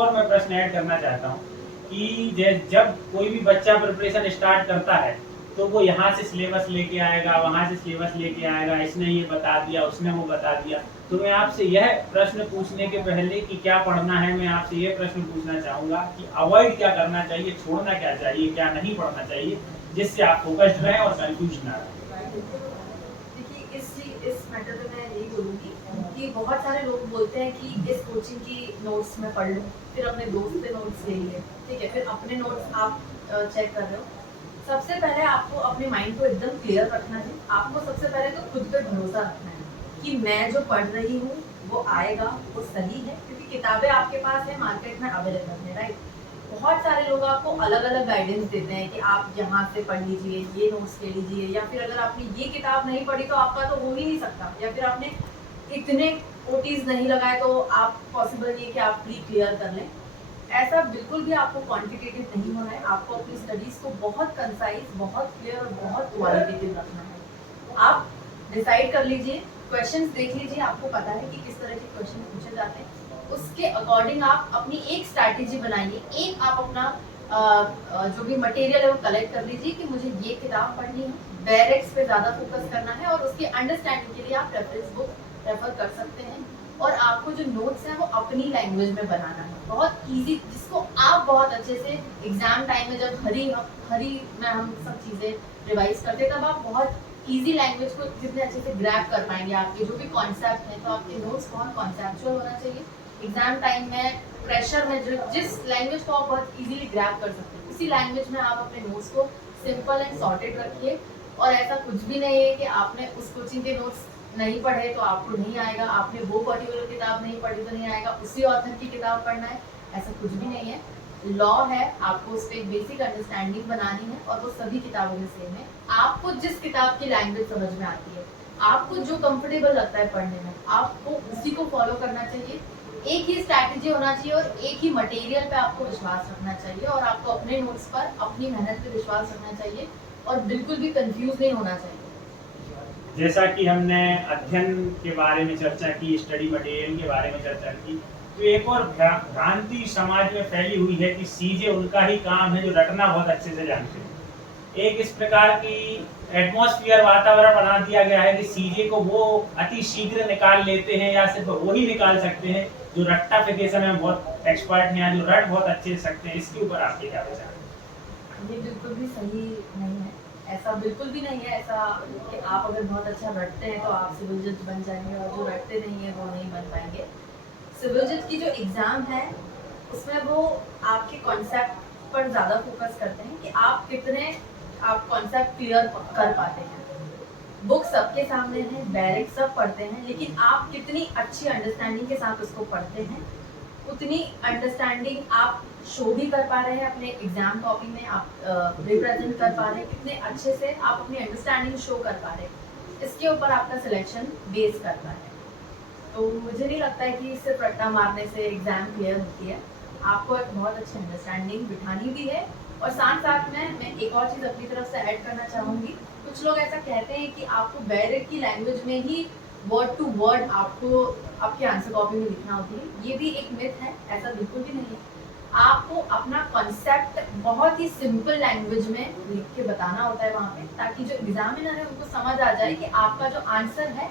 और मैं प्रश्न ऐड करना चाहता हूँ कि जब कोई भी बच्चा प्रिपरेशन स्टार्ट करता है तो वो यहाँ से सिलेबस लेके आएगा, वहाँ से सिलेबस लेके आएगा, इसने ये बता दिया, उसने वो बता दिया। तो मैं आपसे यह प्रश्न पूछने के पहले कि क्या पढ़ना है, मैं आपसे ये प्रश्न पूछना चाहूँगा कि अवॉइड क्या करना चाहिए, छोड़ना क्या चाहिए, क्या नहीं पढ़ना चाहिए, जिससे आप फोकस्ड रहें और कंफ्यूज ना रहें। देखिए इस मैटर पे मैं यही बोलूँगी कि बहुत सारे लोग बोलते हैं कि इस कोचिंग की नोट्स में पढ़ लूँ, फिर अपने दोस्त से नोट्स ले लिए, ठीक है, फिर अपने नोट्स आप चेक कर रहे हो। सबसे पहले आपको अपने माइंड को एकदम क्लियर रखना है। आपको सबसे पहले तो खुद पे भरोसा रखना है कि मैं जो पढ़ रही हूँ वो आएगा, वो सही है, क्योंकि किताबें आपके पास है, मार्केट में अवेलेबल है, राइट। बहुत सारे लोग आपको अलग अलग गाइडेंस देते हैं कि आप यहाँ से पढ़ लीजिए, ये नोट्स ले लीजिए, या फिर अगर आपने ये किताब नहीं पढ़ी तो आपका तो हो ही नहीं सकता, या फिर आपने इतने ओटीज नहीं लगाए तो आप पॉसिबल नहीं है कि आप प्री क्लियर कर लें। ऐसा बिल्कुल भी आपको क्वांटिटेटिव नहीं होना है। आपको अपनी स्टडीज को बहुत कंसाइज, बहुत क्लियर और बहुत क्वालिटेटिव रखना है। आप डिसाइड कर लीजिए, क्वेश्चंस देख लीजिए, आपको पता है कि किस तरह के क्वेश्चन पूछे जाते हैं, उसके अकॉर्डिंग आप अपनी एक स्ट्रैटेजी बनाइए। एक आप अपना जो भी मटेरियल है वो कलेक्ट कर लीजिए कि मुझे ये किताब पढ़नी है, डायरेक्ट्स पे ज़्यादा फोकस करना है, और उसके अंडरस्टैंडिंग के लिए आप रेफरेंस बुक रेफर कर सकते हैं। और आपको जो नोट्स हैं वो अपनी लैंग्वेज में बनाना है, बहुत इजी, जिसको आप बहुत अच्छे से एग्जाम टाइम में जब हरी में हम सब चीज़ें रिवाइज करते हैं, तब आप बहुत इजी लैंग्वेज को जितने अच्छे से ग्रैब कर पाएंगे। आपके जो भी कॉन्सेप्ट हैं, तो आपके नोट्स बहुत कॉन्सेप्चुअल होना चाहिए। एग्जाम टाइम में, प्रेशर में, जिस लैंग्वेज को आप बहुत इजीली ग्रैब कर सकते हैं, उसी लैंग्वेज में आप अपने नोट्स को सिंपल एंड सॉर्टेड रखिए। और ऐसा कुछ भी नहीं है कि आपने उस कोचिंग के नोट्स नहीं पढ़े तो आपको नहीं आएगा, आपने वो पर्टिकुलर किताब नहीं पढ़ी तो नहीं आएगा, उसी ऑथर की किताब पढ़ना है, ऐसा कुछ भी नहीं है। लॉ है, आपको उस पर एक बेसिक अंडरस्टैंडिंग बनानी है, और वो सभी किताबों में सेम है। आपको जिस किताब की लैंग्वेज समझ में आती है, आपको जो कंफर्टेबल लगता है पढ़ने में, आपको उसी को फॉलो करना चाहिए। एक ही स्ट्रैटेजी होना चाहिए और एक ही मटेरियल पे आपको विश्वास रखना चाहिए, और आपको अपने नोट्स पर, अपनी मेहनत पे विश्वास रखना चाहिए, और बिल्कुल भी कंफ्यूज नहीं होना चाहिए। जैसा कि हमने अध्ययन के बारे में चर्चा की, स्टडी मटेरियल के बारे में चर्चा की, तो एक और भ्रांति समाज में फैली हुई है कि सीजे उनका ही काम है जो रटना बहुत अच्छे से जानते हैं। एक इस प्रकार की एटमॉस्फेयर, वातावरण बना दिया गया है कि सीजे को वो अति शीघ्र निकाल लेते हैं, या सिर्फ वही निकाल सकते हैं जो रट्टाफिकेशन में बहुत एक्सपर्ट हैं, या जो रट बहुत अच्छे से सकते हैं। इसके ऊपर आपके क्या विचार हैं? ये बिल्कुल भी सही नहीं है, ऐसा बिल्कुल भी नहीं है ऐसा कि आप अगर बहुत अच्छा रटते हैं तो आप सिविल जज बन जाएंगे, और जो रटते नहीं है वो नहीं बन पाएंगे। सिविल जज की जो एग्ज़ाम है उसमें वो आपके कॉन्सेप्ट पर ज़्यादा फोकस करते हैं कि आप कितने आप कॉन्सेप्ट क्लियर कर पाते हैं। बुक सबके सामने है, डायरेक्ट सब पढ़ते हैं, लेकिन आप कितनी अच्छी अंडरस्टैंडिंग के साथ उसको पढ़ते हैं, उतनी अंडरस्टैंडिंग आप शो भी कर पा रहे हैं अपने एग्जाम कॉपी में, आप रिप्रेजेंट कर पा रहे हैं, कितने अच्छे से आप अपनी अंडरस्टैंडिंग शो कर पा रहे हैं, इसके ऊपर आपका सिलेक्शन बेस करता है। तो मुझे नहीं लगता है कि सिर्फ रट्टा मारने से एग्जाम क्लियर होती है। आपको एक बहुत अच्छी अंडरस्टैंडिंग बिठानी भी है, और साथ साथ में मैं एक और चीज़ अपनी तरफ से ऐड करना चाहूँगी। कुछ लोग ऐसा कहते हैं कि आपको बैरेट की लैंग्वेज में ही वर्ड टू वर्ड आपको आपके आंसर कॉपी में लिखना होती है, ये भी एक मिथ है, ऐसा बिल्कुल भी नहीं है। आपको अपना कॉन्सेप्ट बहुत ही सिंपल लैंग्वेज में लिख के बताना होता है वहाँ पे, ताकि जो एग्जामिनर है उनको समझ आ जाए कि आपका जो आंसर है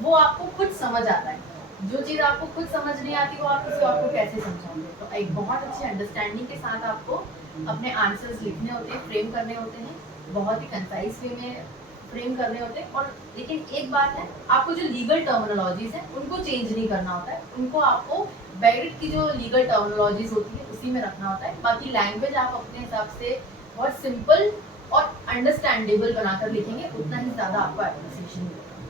वो आपको खुद समझ आता है। जो चीज़ आपको खुद समझ नहीं आती वो आप किसी और को कैसे समझाओगे। तो एक बहुत अच्छी अंडरस्टैंडिंग के साथ आपको अपने आंसर्स लिखने होते हैं, फ्रेम करने होते हैं, बहुत ही कंसाइज वे में फ्रेम करने होते हैं। और लेकिन एक बात है, आपको जो लीगल टर्मिनोलॉजीज हैं उनको चेंज नहीं करना होता है, उनको आपको बैरिट की जो लीगल टर्मिनोलॉजीज होती है उसी में रखना होता है। बाकी लैंग्वेज आप अपने हिसाब से बहुत सिंपल और अंडरस्टैंडेबल बनाकर लिखेंगे, उतना ही ज़्यादा आपको एप्रिसिएशन मिलेगा।